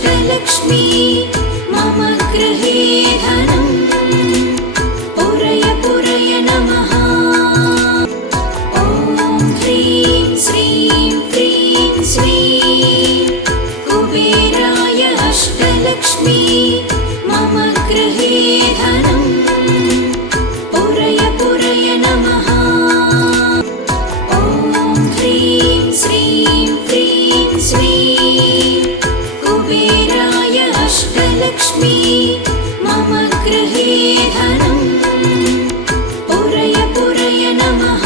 अष्टलक्ष्मी मम गृहे धनम् पुरय पुरय नमः। ॐ ह्रीं श्रीं क्रीं श्रीं कुबेराय अष्टलक्ष्मी मम गृहे धनम् पुरय पुरय नमः। ॐ ह्रीं श्रीं क्रीं श्रीं कुबेराय अष्टलक्ष्मी मम गृहे धनम् पुरय पुरय नमः।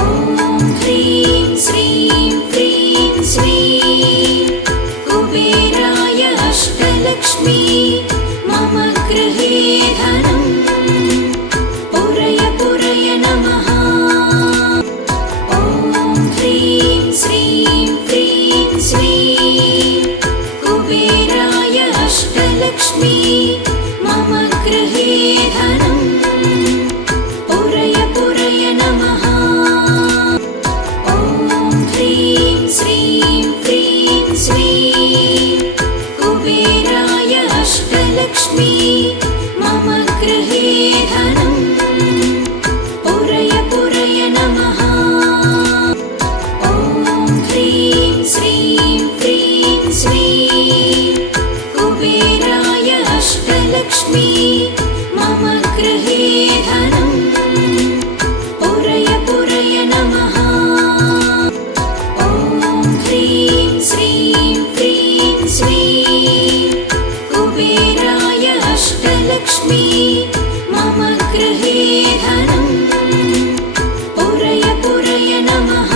ॐ ह्रीं श्रीं क्रीं श्रीं कुबेराय अष्टलक्ष्मी मम गृहे धनम् पुरय पुरय नमः। ॐ ह्रीं श्रीं क्रीं श्रीं कुबेराय अष्टलक्ष्मी मम गृहे धनम् पुरय पुरय नमः। ॐ ह्रीं श्रीं क्रीं श्रीं कुबेराय अष्टलक्ष्मी मम गृहे धनम् पुरय पुरय नमः। ॐ ह्रीं श्रीं क्रीं श्रीं कुबेराय अष्टलक्ष्मी मम गृहे धनम् पुरय पुरय नमः। ॐ ह्रीं श्रीं क्रीं श्रीं कुबेराय अष्टलक्ष्मी मम गृहे धनम् पुरय पुरय नमः।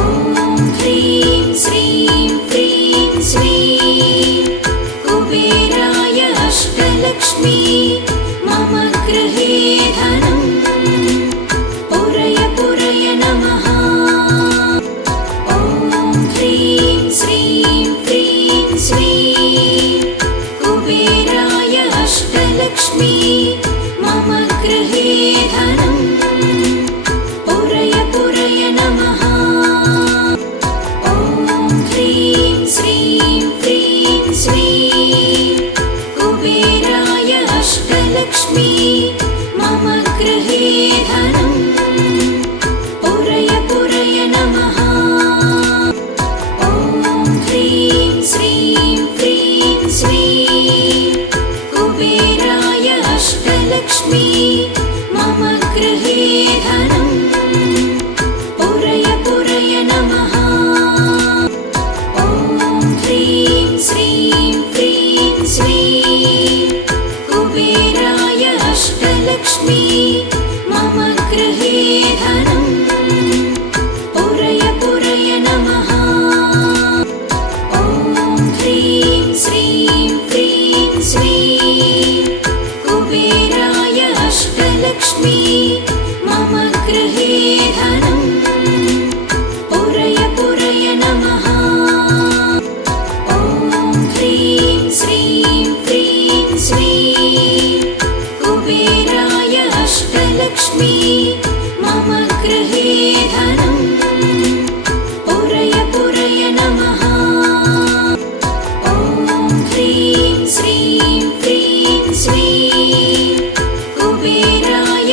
ॐ ह्रीं श्रीं क्रीं श्रीं कुबेराय अष्टलक्ष्मी मम गृहे धनम् पुरय पुरय नमः। ॐ ह्रीं श्रीं क्रीं श्रीं कुबेराय अष्टलक्ष्मी मम गृहे धनम् पुरय पुरय नमः। ॐ ह्रीं श्रीं क्रीं श्रीं कुबेराय अष्टलक्ष्मी मम गृहे धनम् पुरय पुरय नमः। ॐ ह्रीं श्रीं क्रीं श्रीं कुबेराय अष्टलक्ष्मी मम गृहे धनम् पुरय पुरय नमः। ॐ ह्रीं श्रीं क्रीं श्रीं कुबेराय अष्टलक्ष्मी मम गृहे धनम् पुरय पुरय नमः। ॐ ह्रीं श्रीं क्रीं श्रीं कुबेराय अष्टलक्ष्मी मम गृहे धनम् पुरय पुरय नमः। ॐ ह्रीं श्रीं क्रीं श्रीं कुबेराय अष्टलक्ष्मी मम गृहे धनम् पुरय पुरय नमः। ॐ ह्रीं श्रीं क्रीं श्रीं कुबेराय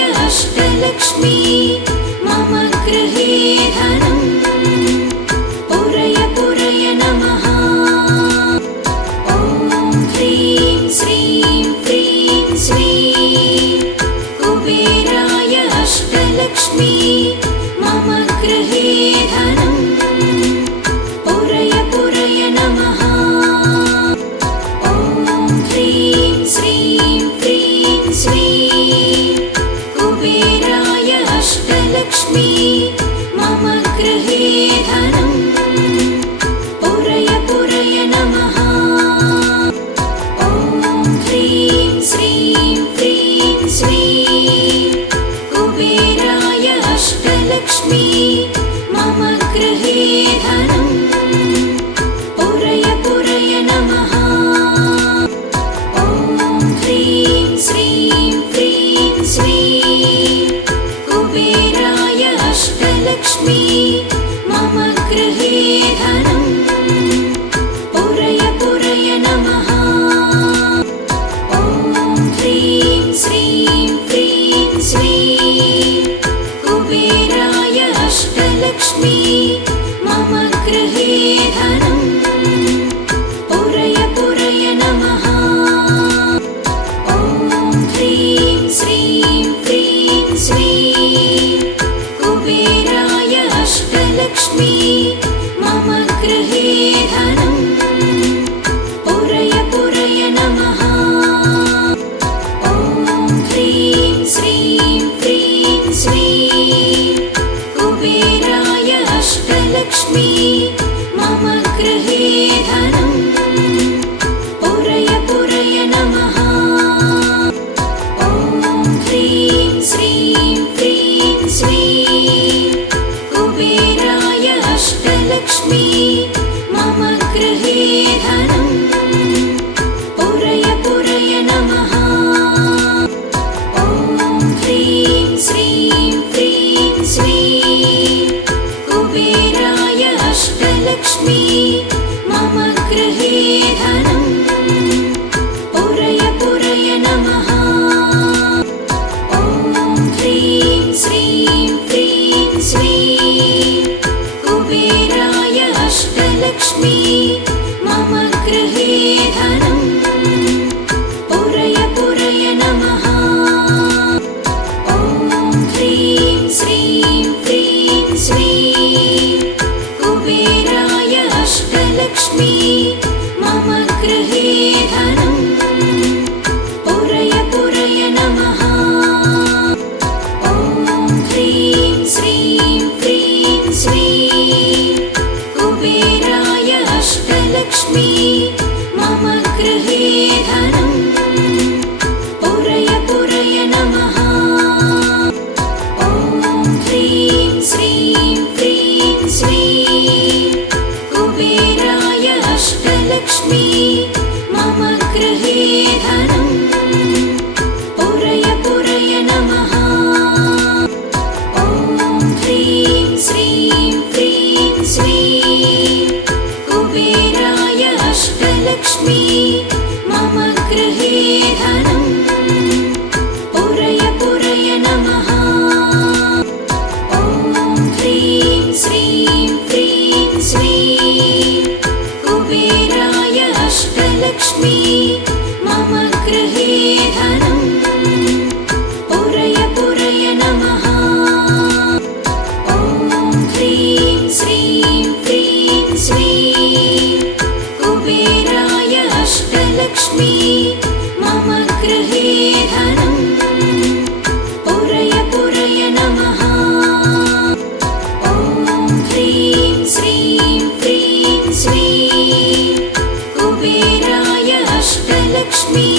गृहे धनं पुरय पुरय नमः। ॐ ह्रीं श्रीं क्रीं श्रीं कुबेराय अष्टलक्ष्मी मम गृहे धनं पुरय पुरय नमः। ॐ ह्रीं श्रीं क्रीं श्रीं कुबेराय अष्टलक्ष्मी मम गृहे धनं पुरय पुरय नमः। ॐ ह्रीं श्रीं क्रीं श्रीं कुबेराय अष्टलक्ष्मी मम गृहे धनं पुरय पुरय नमः। ॐ ह्रीं श्रीं क्रीं श्रीं कुबेराय अष्टलक्ष्मी मम गृहे धनं पुरय पुरय नमः। ॐ ह्रीं श्रीं क्रीं श्रीं कुबेराय अष्टलक्ष्मी मम गृहे धनं पुरय पुरय नमः। ॐ ह्रीं श्रीं क्रीं श्रीं कुबेराय अष्टलक्ष्मी मम गृहे धनं पुरय पुरय नमः। ॐ ह्रीं श्रीं क्रीं श्रीं कुबेराय अष्टलक्ष्मी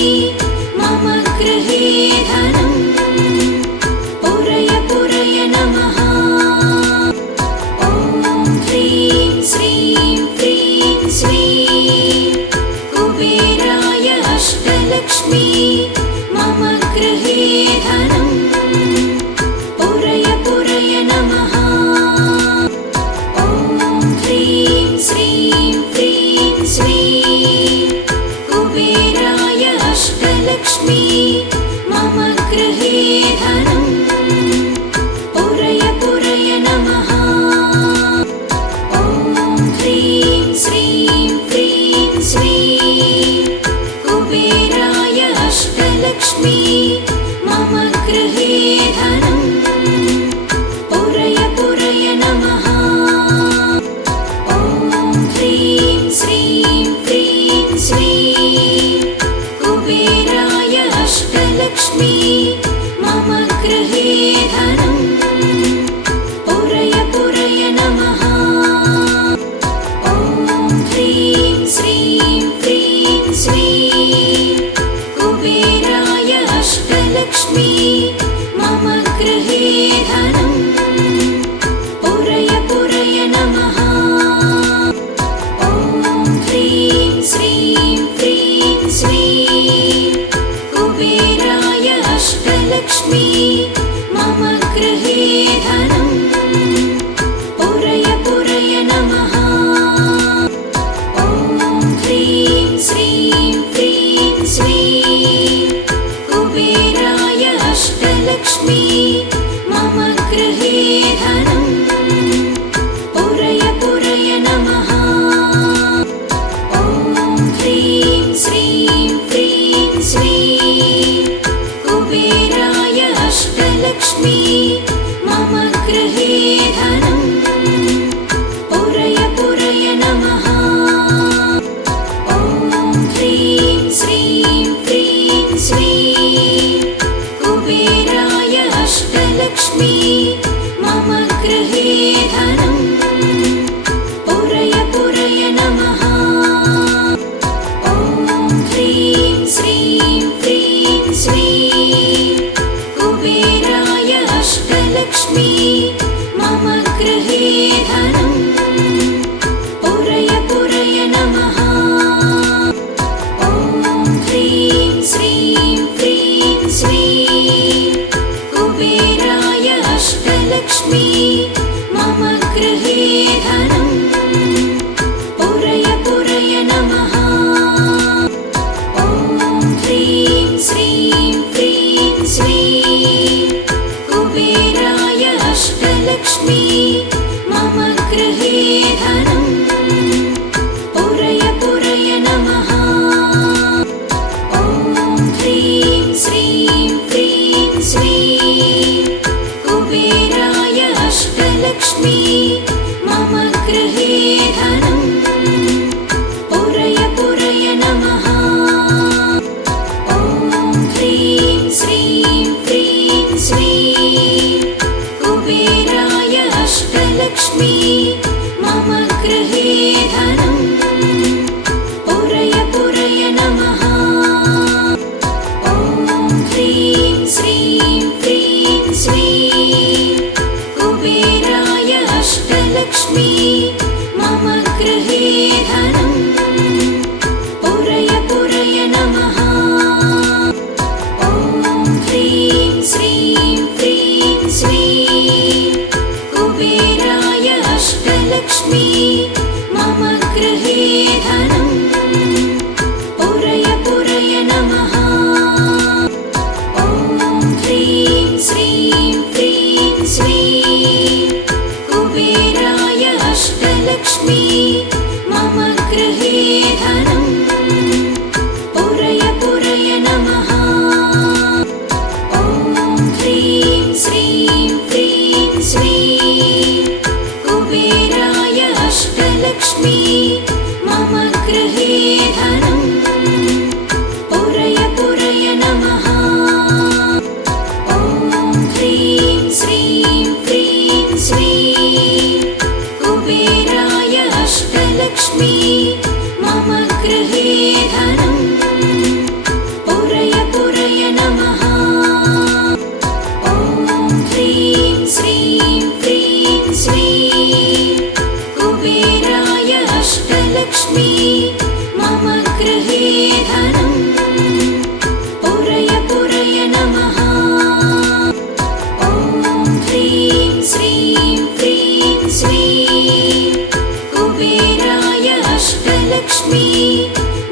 मम गृहे धनं पुरय पुरय नमः। ॐ ह्रीं श्रीं क्रीं श्रीं कुबेराय अष्टलक्ष्मी मम गृहे धनं पुरय पुरय नमः। ॐ ह्रीं श्रीं क्रीं श्रीं कुबेराय अष्टलक्ष्मी मम गृहे धनं पुरय पुरय नमः। ॐ ह्रीं श्रीं क्रीं श्रीं कुबेराय अष्टलक्ष्मी मम गृहे धनं पुरय पुरय नमः। ॐ ह्रीं श्रीं क्रीं श्रीं कुबेराय अष्टलक्ष्मी मम गृहे धनं पुरय पुरय नमः। ॐ ह्रीं श्रीं क्रीं श्रीं कुबेराय अष्टलक्ष्मी मम गृहे धनं पुरय पुरय नमः। ॐ ह्रीं श्रीं क्रीं श्रीं कुबेराय अष्टलक्ष्मी मम गृहे धनं पुरय पुरय नमः। ॐ ह्रीं श्रीं क्रीं श्रीं कुबेराय अष्टलक्ष्मी मम गृहे धनं पुरय पुरय नमः। ॐ ह्रीं श्रीं क्रीं श्रीं कुबेराय अष्टलक्ष्मी मम गृहे धनं पुरय पुरय नमः। ॐ ह्रीं श्रीं क्रीं श्रीं कुबेराय अष्टलक्ष्मी मम गृहे धनं पुरय पुरय नमः। ॐ ह्रीं श्रीं क्रीं श्रीं कुबेराय अष्टलक्ष्मी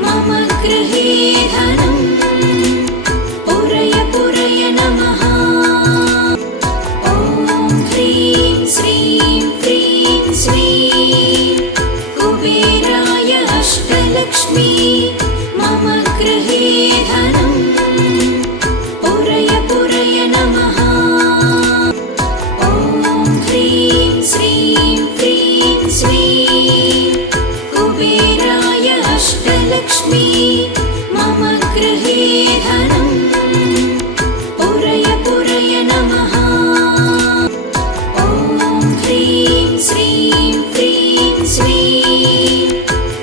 मम गृहे धनं पुरय पुरय नमः। ॐ ह्रीं श्रीं क्रीं श्रीं कुबेराय अष्टलक्ष्मी मम गृहे धनं पुरय पुरय नमः। ॐ ह्रीं श्रीं क्रीं श्रीं कुबेराय अष्टलक्ष्मी मम गृहे धनं पुरय पुरय नमः। ॐ ह्रीं श्रीं क्रीं श्रीं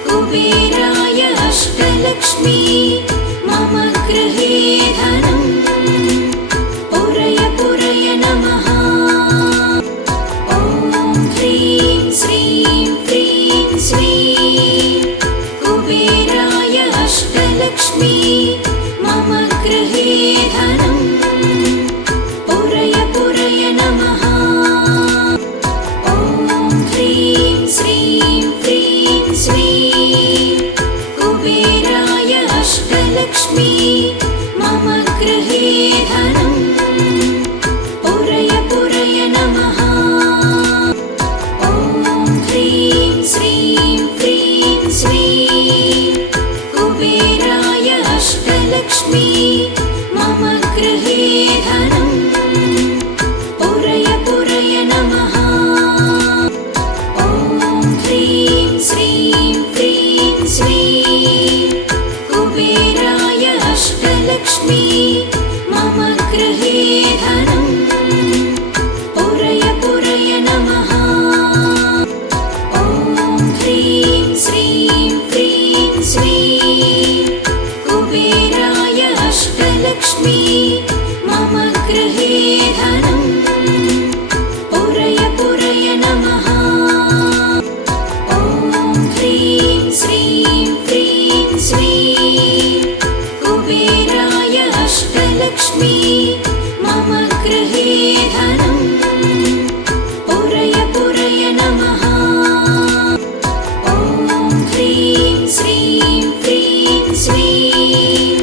कुबेराय अष्टलक्ष्मी मम गृहे धनं पुरय पुरय नमः। ॐ ह्रीं श्रीं क्रीं श्रीं कुबेराय अष्टलक्ष्मी मम गृहे धनं पुरय पुरय नमः। ॐ ह्रीं श्रीं क्रीं श्रीं कुबेराय अष्टलक्ष्मी मम गृहे धनं पुरय पुरय नमः। ॐ ह्रीं श्रीं क्रीं श्रीं कुबेराय अष्टलक्ष्मी मम गृहे धनं पुरय पुरय नमः। ॐ ह्रीं श्रीं क्रीं श्रीं कुबेराय अष्टलक्ष्मी मम गृहे धनं पुरय पुरय नमः। ॐ ह्रीं श्रीं क्रीं श्रीं कुबेराय अष्टलक्ष्मी मम गृहे धनं पुरय पुरय नमः। ॐ ह्रीं श्रीं क्रीं श्रीं कुबेराय अष्टलक्ष्मी मम गृहे धनं पुरय पुरय नमः। ॐ ह्रीं श्रीं क्रीं श्रीं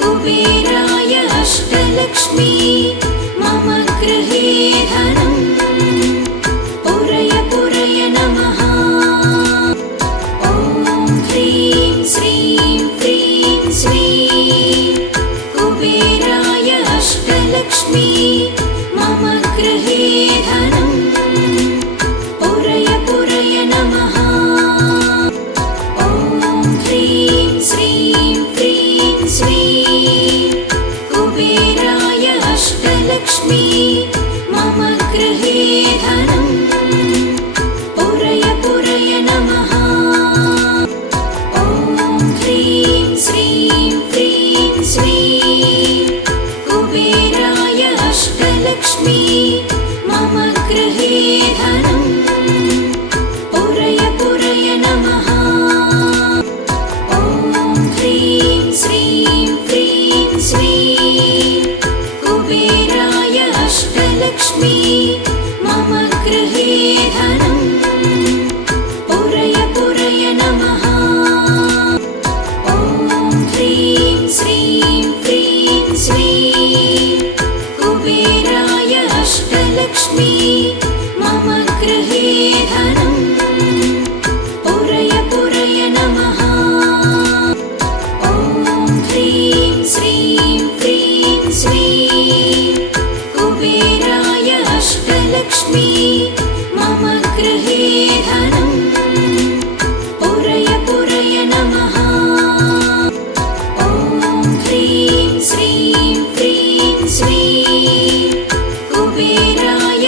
कुबेराय अष्टलक्ष्मी मम गृहे धनं पुरय पुरय नमः। ॐ ह्रीं श्रीं क्रीं श्रीं कुबेराय अष्टलक्ष्मी मम गृहे धनं पुरय पुरय नमः। ॐ ह्रीं श्रीं क्रीं श्रीं कुबेराय अष्टलक्ष्मी मम गृहे धनं पुरय पुरय नमः। ॐ ह्रीं श्रीं क्रीं श्रीं कुबेराय अष्टलक्ष्मी मम गृहे धनं पुरय पुरय नमः। ॐ ह्रीं श्रीं क्रीं श्रीं कुबेराय अष्टलक्ष्मी मम गृहे धनं पुरय पुरय नमः। ॐ ह्रीं श्रीं क्रीं श्रीं कुबेराय अष्टलक्ष्मी मम गृहे धनं पुरय पुरय नमः। ॐ ह्रीं श्रीं क्रीं श्रीं कुबेराय अष्टलक्ष्मी मम गृहे धनं पुरय पुरय नमः। ॐ ह्रीं श्रीं क्रीं श्रीं कुबेराय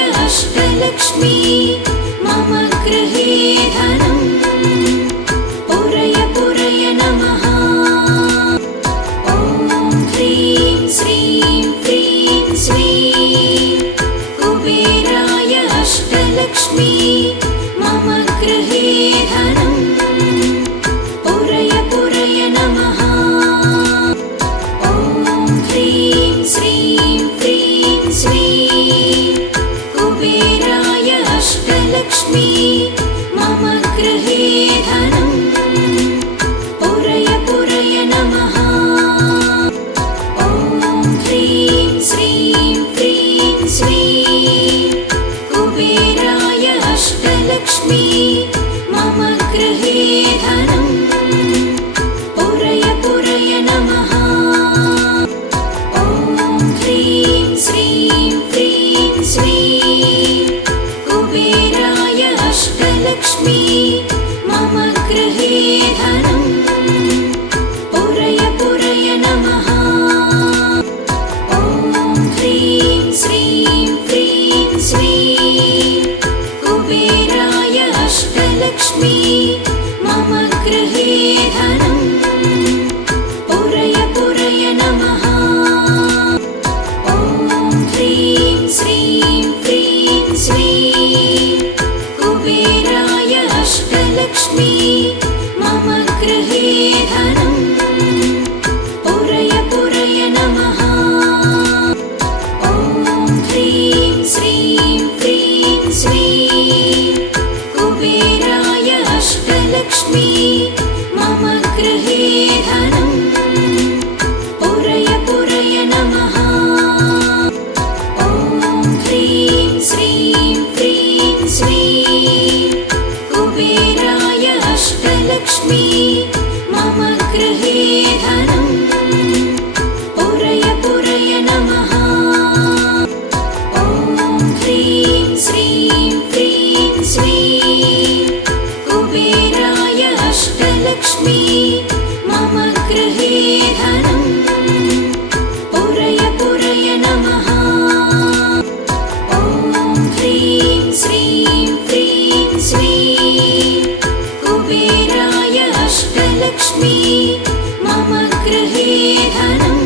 अष्टलक्ष्मी मम गृहे धनं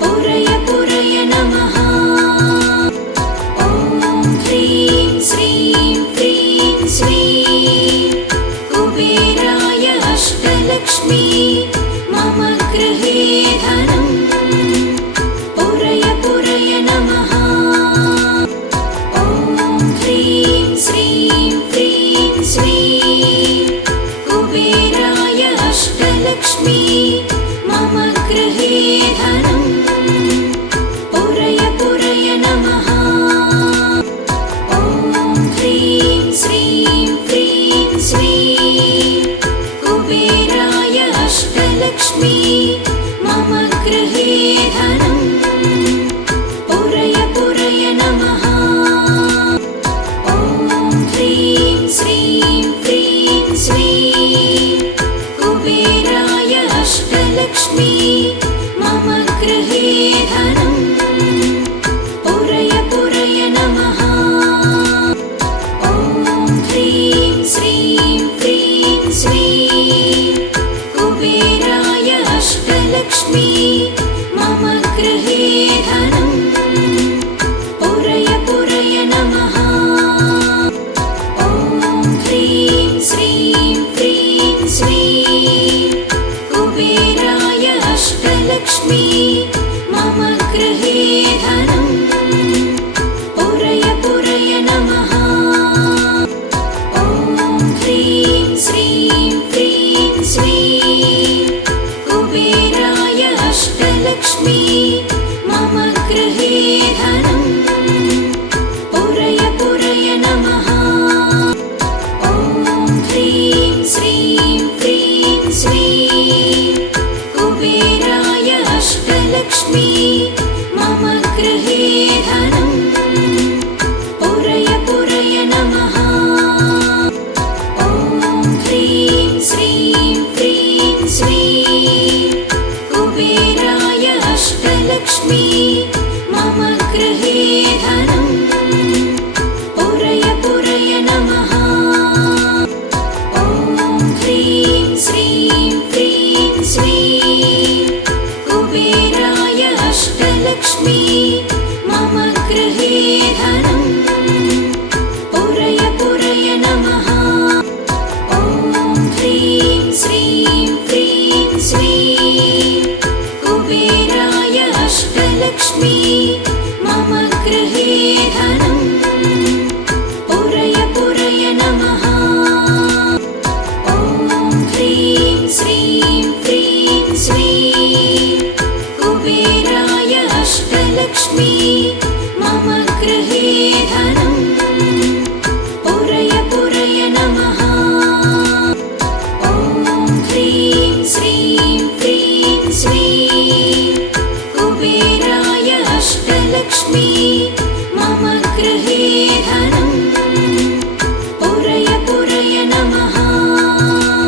पुरय पुरय नमः। ॐ ह्रीं श्रीं क्रीं श्रीं कुबेराय अष्टलक्ष्मी मम गृहे धनं पुरय पुरय नमः। ॐ ह्रीं श्रीं क्रीं श्रीं कुबेराय अष्टलक्ष्मी मम गृहे धनं पुरय पुरय नमः। ॐ ह्रीं श्रीं क्रीं श्रीं कुबेराय अष्टलक्ष्मी मम गृहे धनं पुरय पुरय नमः। ॐ ह्रीं श्रीं क्रीं श्रीं कुबेराय अष्टलक्ष्मी मम गृहे धनं पुरय पुरय नमः। ॐ ह्रीं श्रीं क्रीं श्रीं कुबेराय अष्टलक्ष्मी मम गृहे धनं पुरय पुरय नमः। ॐ ह्रीं श्रीं क्रीं श्रीं कुबेराय अष्टलक्ष्मी मम गृहे धनं पुरय पुरय नमः। ॐ ह्रीं श्रीं क्रीं श्रीं कुबेराय अष्टलक्ष्मी मम गृहे धनं पुरय पुरय नमः। ॐ ह्रीं श्रीं क्रीं श्रीं कुबेराय अष्टलक्ष्मी मम गृहे धनं पुरय पुरय नमः। ॐ ह्रीं श्रीं क्रीं श्रीं कुबेराय अष्टलक्ष्मी मम गृहे धनं पुरय पुरय नमः। ॐ ह्रीं श्रीं क्रीं श्रीं कुबेराय अष्टलक्ष्मी मम गृहे धनं पुरय पुरय नमः। ॐ ह्रीं श्रीं क्रीं श्रीं कुबेराय अष्टलक्ष्मी मम गृहे धनं पुरय पुरय नमः। ॐ ह्रीं श्रीं क्रीं श्रीं कुबेराय अष्टलक्ष्मी मम गृहे धनं पुरय पुरय नमः। ॐ ह्रीं श्रीं क्रीं श्रीं कुबेराय अष्टलक्ष्मी